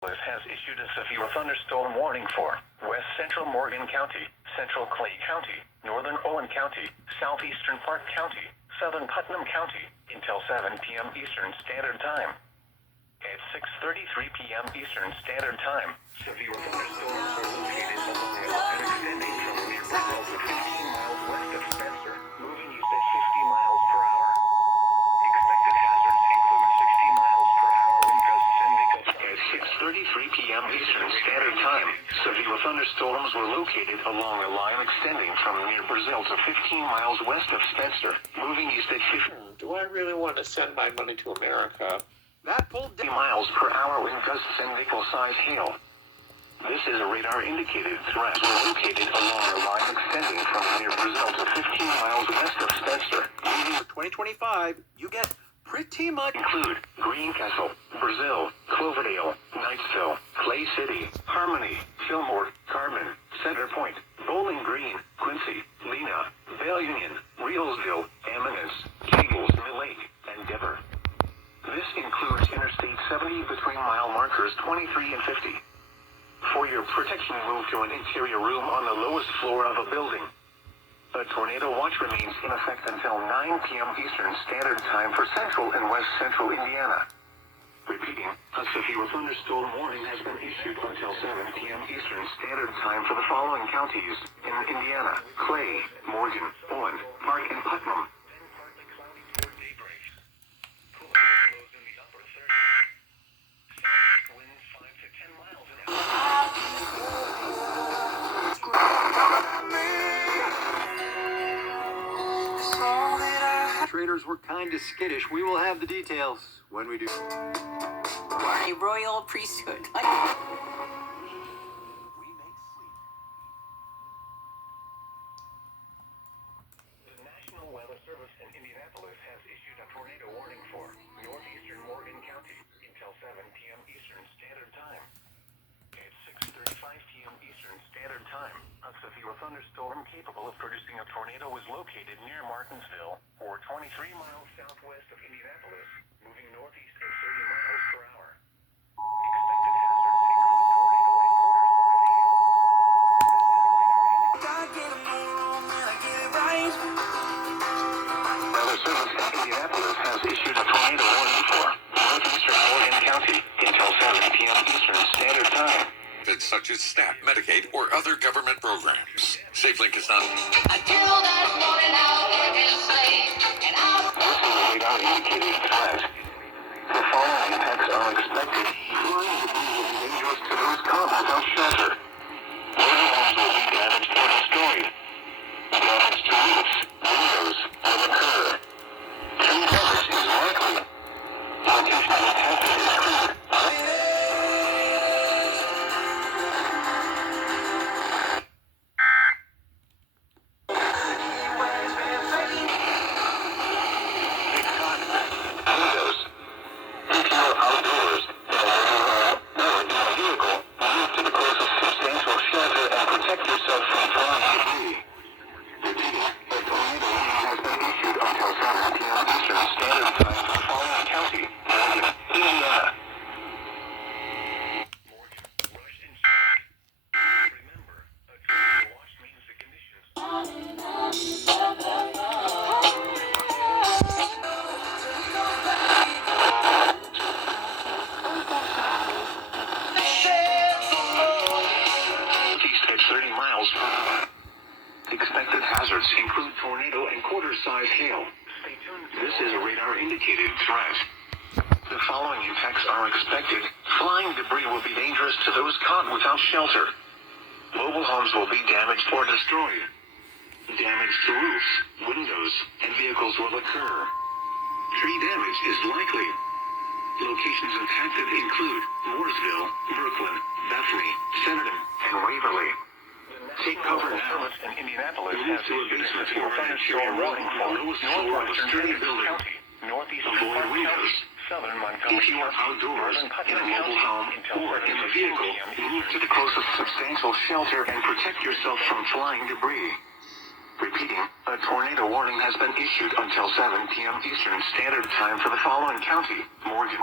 Has issued a severe thunderstorm warning for West Central Morgan County, Central Clay County, Northern Owen County, Southeastern Park County, Southern Putnam County, until 7 p.m. Eastern Standard Time. At 6:33 p.m. Eastern Standard Time, severe thunderstorms are located along a line extending from near Brazil to 15 miles west of Spencer, moving east at 50 miles per hour. Expected hazards include 60 miles per hour wind gusts and vehicle at 6:33 p.m. Eastern Standard Time, severe thunderstorms were located along a line extending from near Brazil to 15 miles west of Spencer, moving east at 50. Do I really want to send my money to America? That pulled 50 miles per hour wind gusts and vehicle-sized hail. This is a radar-indicated threat located along a line extending from near Brazil to 15 miles west of Spencer. For 2025, you get pretty much include Greencastle, Brazil, Cloverdale, Knightsville, Clay City, Harmony, Fillmore, Carmen, Center Point, Bowling Green, Quincy, Lena, Vale Union, Reelsville, Eminence, Jagels, Mill Lake, and Dever. This includes Interstate 70 between mile markers 23 and 50. For your protection, move to an interior room on the lowest floor of a building. A tornado watch remains in effect until 9 p.m. Eastern Standard Time for central and west central Indiana. Repeating, a severe thunderstorm warning has been issued until 7 p.m. Eastern Standard Time for the following counties in Indiana: Clay, Morgan, Owen, Park, and Putnam. Traders were kind of skittish. We will have the details when we do. A royal priesthood. The National Weather Service in Indianapolis has issued a tornado warning for northeastern Morgan County until 7 p.m. Eastern Standard Time. At 6:35 p.m. Eastern Standard Time, a severe thunderstorm capable of producing a tornado was located near Martinsville, or 23 miles southwest of Indianapolis, moving northeast at 30 miles per hour. Expected hazards include tornado and quarter-size hail. This is a radar indicator. Weather Service in Indianapolis has issued a tornado warning for northeastern Morgan County until 7 p.m. Eastern Standard Time. Such as SNAP, Medicaid, or other government programs. SafeLink is not. Until that morning I'll work and slave, and I'll... This is a radar-indicated threat. The following impacts are expected. Flying debris will be dangerous to those caught without shelter. Mobile homes will be damaged or destroyed. Damage to roofs, windows, will occur. Tree damage is likely. Location of hazard is clear. Expected hazards include tornado and quarter-size hail. This is a radar-indicated threat. The following impacts are expected. Flying debris will be dangerous to those caught without shelter. Mobile homes will be damaged or destroyed. Damage to roofs, windows, and vehicles will occur. Tree damage is likely. Locations impacted include Mooresville, Brooklyn, Bethany, Centerton, and Waverly. Take cover now. In Indianapolis has issued a severe thunderstorm warning for northwestern County, northeastern Park County, southern Montgomery County, northern Putnam County, or in the vehicle, move to the closest substantial shelter and protect yourself from flying debris. Repeating, a tornado warning has been issued until 7 p.m. Eastern Standard Time for the following county: Morgan,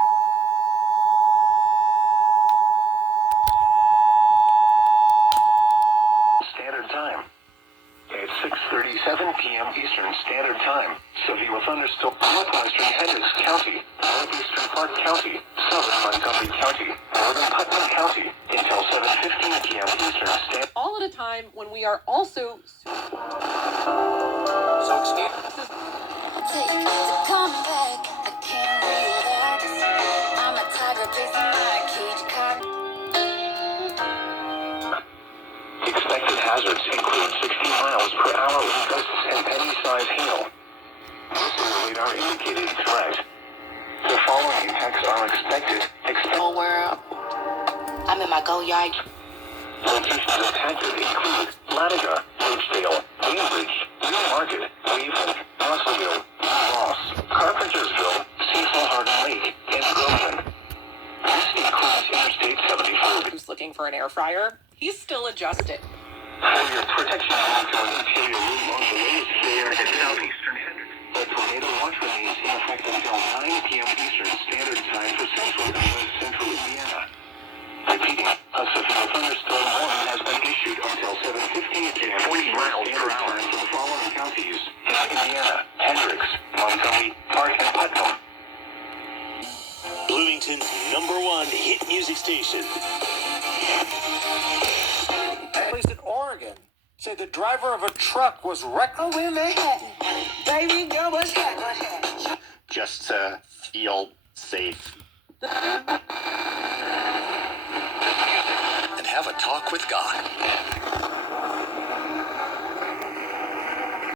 7 p.m. Eastern Standard Time. Severe thunderstorm northwestern Hendricks County, northeastern Park County, southern Montgomery County, northern Putnam County until 7:15 p.m. Eastern Standard. All at a time when we are also So excited. Take to come back. I can't relax. I'm a tiger chasing my cage car. Expected hazards include 60 miles per hour wind gusts and penny-sized hail. This is a radar-indicated threat. The following impacts are expected. Whole world. I'm in my go yard. Locations impacted include Latiga, Ridgedale, Cambridge, Newmarket, Waveland, Russellville, Ross, Carpentersville, Cecil Hardin Lake, and Groveland. This includes Interstate 74. who's looking for an air fryer. He's still adjusted. For your protection, move to an interior room on the lowest floor in southeastern Hendricks. The tornado watch remains in effect until 9 p.m. Eastern Standard Time for central and west central Indiana. Repeating, a severe thunderstorm warning has been issued until 7:15 p.m. 40 miles per hour for the following counties in Indiana: Hendricks, Montgomery, Park, and Putnam. Bloomington's #1 hit music station. Police in Oregon say the driver of a truck was reckless. Oh, we're Manhattan. Baby girl, what's that? Just to feel safe. And have a talk with God.